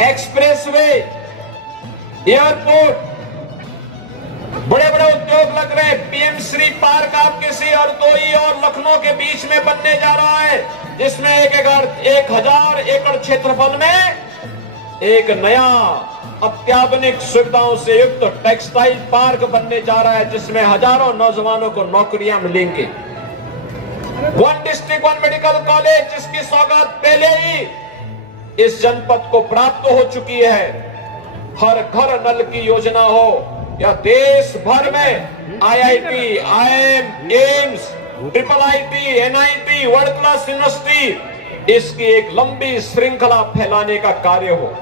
Expressway, airport, बड़े बड़े उद्योग लग रहे हैं। पीएम श्री पार्क आपके सी हरदोई और लखनऊ के बीच में बनने जा रहा है, जिसमें 1000 एकड़ क्षेत्रफल में एक नया अत्याधुनिक सुविधाओं से युक्त टेक्सटाइल पार्क बनने जा रहा है, जिसमें हजारों नौजवानों को नौकरियां मिलेंगी। One district one medical college, जिसकी सौगात पहले ही इस जनपद को प्राप्त हो चुकी है। हर घर नल की योजना हो या देश भर में IIT, IIM, AIIMS, triple IT, NIT, world class university, इसकी एक लंबी श्रृंखला फैलाने का कार्य हो।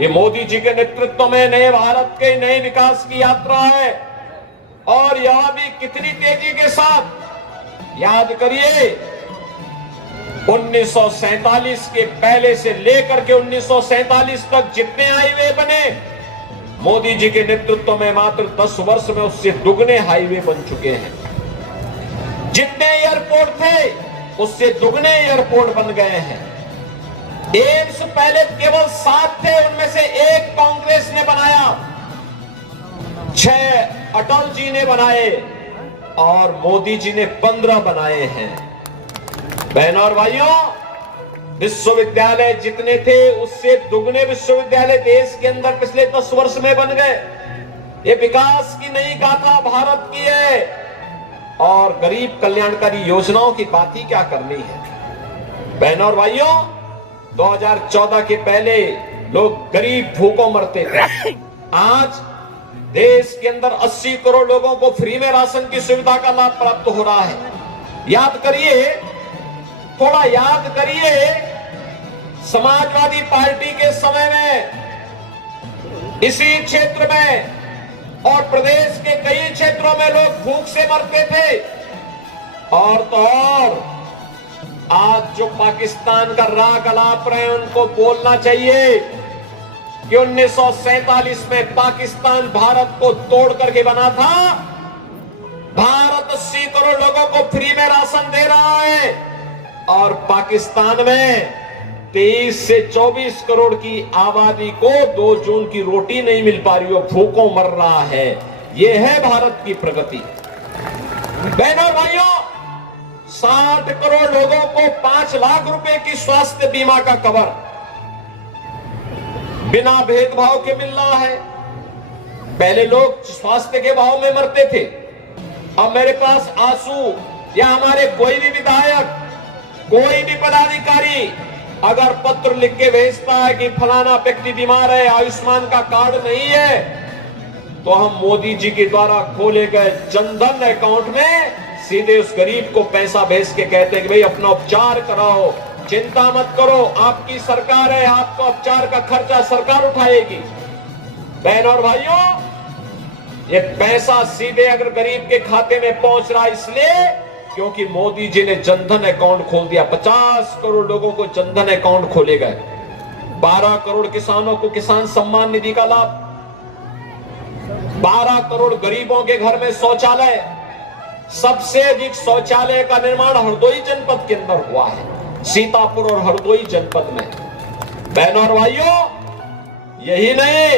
ये मोदी जी के नेतृत्व में नए भारत के नए विकास की यात्रा है। और यह भी कितनी तेजी के साथ, याद करिए 1947 के पहले से लेकर के 1947 तक जितने हाईवे बने, मोदी जी के नेतृत्व में मात्र 10 वर्ष में उससे दुगने हाईवे बन चुके हैं। जितने एयरपोर्ट थे उससे दुगने एयरपोर्ट बन गए हैं। एम्स पहले केवल 7 थे, उनमें से 1 कांग्रेस ने बनाया, 6 अटल जी ने बनाए और मोदी जी ने 15 बनाए हैं। बहनों और भाइयों, विश्वविद्यालय जितने थे उससे दुगने विश्वविद्यालय देश के अंदर पिछले 10 वर्ष में बन गए। ये विकास की नई गाथा भारत की है। और गरीब कल्याणकारी योजनाओं की बात ही क्या करनी है। बहनों और भाइयों, 2014 के पहले लोग गरीब भूखों मरते थे। आज देश के अंदर 80 करोड़ लोगों को फ्री में राशन की सुविधा का लाभ प्राप्त हो रहा है। याद करिए, थोड़ा याद करिए, समाजवादी पार्टी के समय में इसी क्षेत्र में और प्रदेश के कई क्षेत्रों में लोग भूख से मरते थे। और तो और आज जो पाकिस्तान का राग अलाप रहे हैं, उनको बोलना चाहिए कि 1947 में पाकिस्तान भारत को तोड़ करके बना था। भारत 80 करोड़ लोगों को फ्री में राशन दे रहा है और पाकिस्तान में 23 से 24 करोड़ की आबादी को 2 जून की रोटी नहीं मिल पा रही हो, भूखों मर रहा है। यह है भारत की प्रगति। बहनों भाइयों, 60 करोड़ लोगों को 5 लाख रुपए की स्वास्थ्य बीमा का कवर बिना भेदभाव के मिल रहा है। पहले लोग स्वास्थ्य के भाव में मरते थे। अब मेरे पास आंसू या हमारे कोई भी विधायक, कोई भी पदाधिकारी अगर पत्र लिख के भेजता है कि फलाना व्यक्ति बीमार है, आयुष्मान का कार्ड नहीं है, तो हम मोदी जी के द्वारा खोले गए जनधन अकाउंट में सीधे उस गरीब को पैसा भेज के कहते हैं कि भाई अपना उपचार कराओ, चिंता मत करो, आपकी सरकार है, आपका उपचार का खर्चा सरकार उठाएगी। बहनों और भाइयों, ये पैसा सीधे अगर गरीब के खाते में पहुंच रहा है इसलिए क्योंकि मोदी जी ने जनधन अकाउंट खोल दिया। 50 करोड़ लोगों को जनधन अकाउंट खोले गए। 12 करोड़ किसानों को किसान सम्मान निधि का लाभ, 12 करोड़ गरीबों के घर में शौचालय। सबसे अधिक शौचालय का निर्माण हरदोई जनपद के अंदर हुआ है, सीतापुर और हरदोई जनपद में। बहनों और भाइयों, यही नहीं,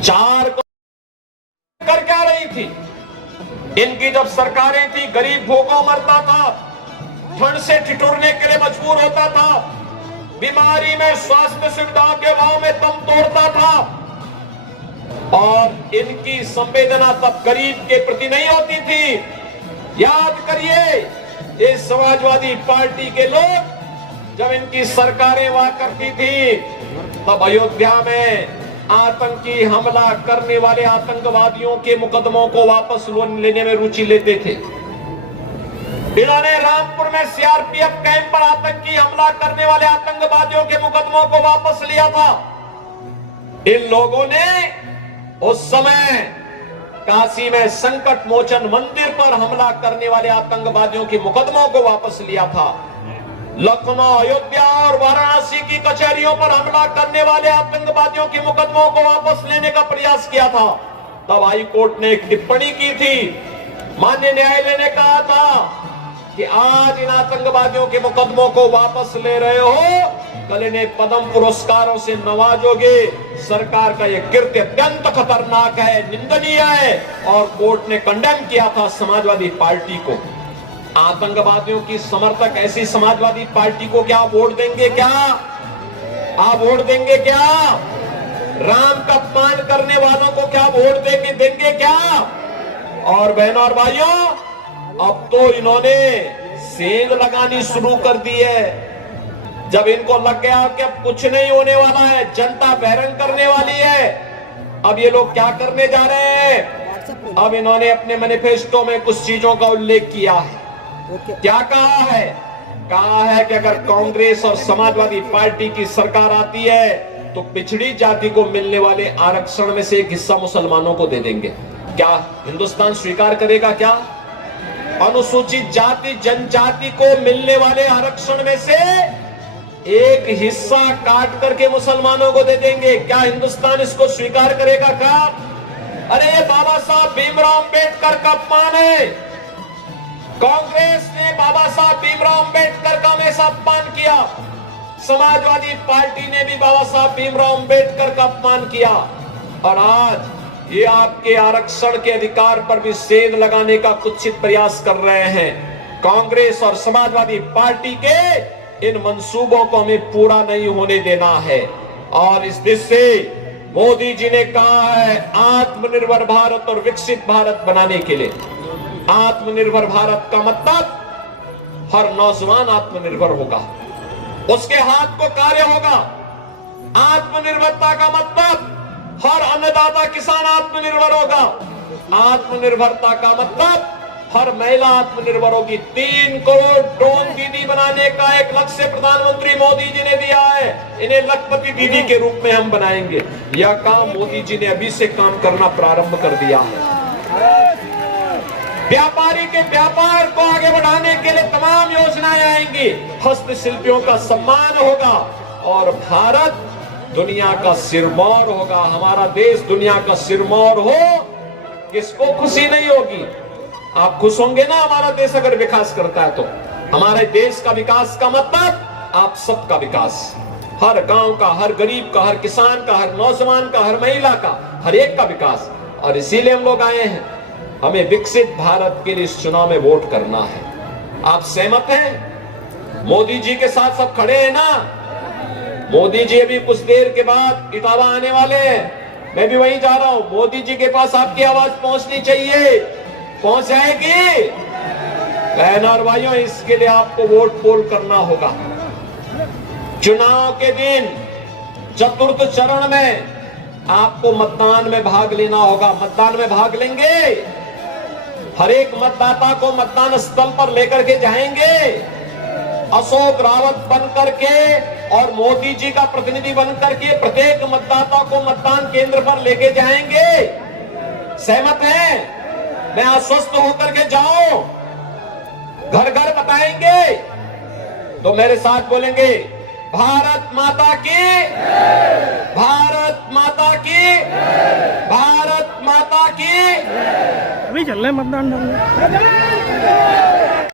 4 कर क्या रही थी इनकी जब सरकारें थी, गरीब भूखों मरता था, ठंड से ठिठुरने के लिए मजबूर होता था, बीमारी में स्वास्थ्य सुविधाओं के अभाव में दम तोड़ता था। और इनकी संवेदना तब गरीब के प्रति नहीं होती थी। याद करिए, ये समाजवादी पार्टी के लोग जब इनकी सरकारें हुआ करती थी तब अयोध्या में आतंकी हमला करने वाले आतंकवादियों के मुकदमों को वापस लेने में रुचि लेते थे। इन्होंने रामपुर में सीआरपीएफ कैंप पर आतंकी हमला करने वाले आतंकवादियों के मुकदमों को वापस लिया था। इन लोगों ने उस समय काशी में संकट मोचन मंदिर पर हमला करने वाले आतंकवादियों के मुकदमों को वापस लिया था। लखनऊ, अयोध्या और वाराणसी की कचहरियों पर हमला करने वाले आतंकवादियों के मुकदमों को वापस लेने का प्रयास किया था। तब हाई कोर्ट ने एक टिप्पणी की थी। माननीय न्यायालय ने कहा था कि आज इन आतंकवादियों के मुकदमों को वापस ले रहे हो, कल इन्हें पद्म पुरस्कारों से नवाजोगे। सरकार का यह कृत्य अत्यंत खतरनाक है, निंदनीय है और कोर्ट ने कंडेम किया था समाजवादी पार्टी को। आतंकवादियों की समर्थक ऐसी समाजवादी पार्टी को क्या वोट देंगे? क्या आप वोट देंगे? क्या राम का अपमान करने वालों को क्या वोट देंगे? क्या? और बहनों और भाइयों, अब तो इन्होंने सेंध लगानी शुरू कर दी है। जब इनको लग गया कि अब कुछ नहीं होने वाला है, जनता बहरंग करने वाली है, अब ये लोग क्या करने जा रहे हैं? अब इन्होंने अपने मैनिफेस्टो में कुछ चीजों का उल्लेख किया है। क्या कहा है? कहा है कि अगर कांग्रेस और समाजवादी पार्टी की सरकार आती है तो पिछड़ी जाति को मिलने वाले आरक्षण में से एक हिस्सा मुसलमानों को दे देंगे। क्या हिंदुस्तान स्वीकार करेगा? क्या अनुसूचित जाति जनजाति को मिलने वाले आरक्षण में से एक हिस्सा काट करके मुसलमानों को दे देंगे? क्या हिंदुस्तान इसको स्वीकार करेगा? क्या? अरे ये बाबा साहब भीमराव अंबेडकर का अपमान है। कांग्रेस ने बाबा साहब भीमराव अंबेडकर का हमेशा अपमान किया, समाजवादी पार्टी ने भी बाबा साहब भीमराव अंबेडकर का अपमान किया, और आज ये आपके आरक्षण के अधिकार पर भी सेंध लगाने का कुत्सित प्रयास कर रहे हैं। कांग्रेस और समाजवादी पार्टी के इन मंसूबों को हमें पूरा नहीं होने देना है। और इस दिशा से मोदी जी ने कहा है, आत्मनिर्भर भारत और विकसित भारत बनाने के लिए। आत्मनिर्भर भारत का मतलब हर नौजवान आत्मनिर्भर होगा, उसके हाथ को कार्य होगा। आत्मनिर्भरता का मतलब हर अन्नदाता किसान आत्मनिर्भर होगा। आत्मनिर्भरता का मतलब हर महिला आत्मनिर्भर होगी। 3 करोड़ ड्रोन दीदी बनाने का एक लक्ष्य प्रधानमंत्री मोदी जी ने दिया है। इन्हें लखपति दीदी के रूप में हम बनाएंगे। यह काम मोदी जी ने अभी से काम करना प्रारंभ कर दिया है। व्यापारी के व्यापार को आगे बढ़ाने के लिए तमाम योजनाएं आएंगी। हस्तशिल्पियों का सम्मान होगा और भारत दुनिया का सिरमौर होगा। हमारा देश दुनिया का सिरमौर हो, किसको खुशी नहीं होगी? आप खुश होंगे ना हमारा देश अगर विकास करता है तो। हमारे देश का विकास का मतलब आप सबका विकास, हर गांव का, हर गरीब का, हर किसान का, हर नौजवान का, हर महिला का, हर एक का विकास। और इसीलिए हम लोग आए हैं। हमें विकसित भारत के लिए इस चुनाव में वोट करना है। आप सहमत हैं? मोदी जी के साथ सब खड़े हैं ना? मोदी जी अभी कुछ देर के बाद इटावा आने वाले हैं। मैं भी वहीं जा रहा हूं। मोदी जी के पास आपकी आवाज पहुंचनी चाहिए। पहुंच जाएगी? बहनों और भाइयों, इसके लिए आपको वोट पोल करना होगा। चुनाव के दिन चतुर्थ चरण में आपको मतदान में भाग लेना होगा। मतदान में भाग लेंगे, हर एक मतदाता को मतदान स्थल पर लेकर के जाएंगे। अशोक रावत बन करके और मोदी जी का प्रतिनिधि बन करके प्रत्येक मतदाता को मतदान केंद्र पर लेके जाएंगे। सहमत हैं? मैं आश्वस्त होकर के जाऊं, घर घर बताएंगे तो मेरे साथ बोलेंगे, भारत माता की, भारत माता की, भारत माता की। अभी चल रहे मतदान।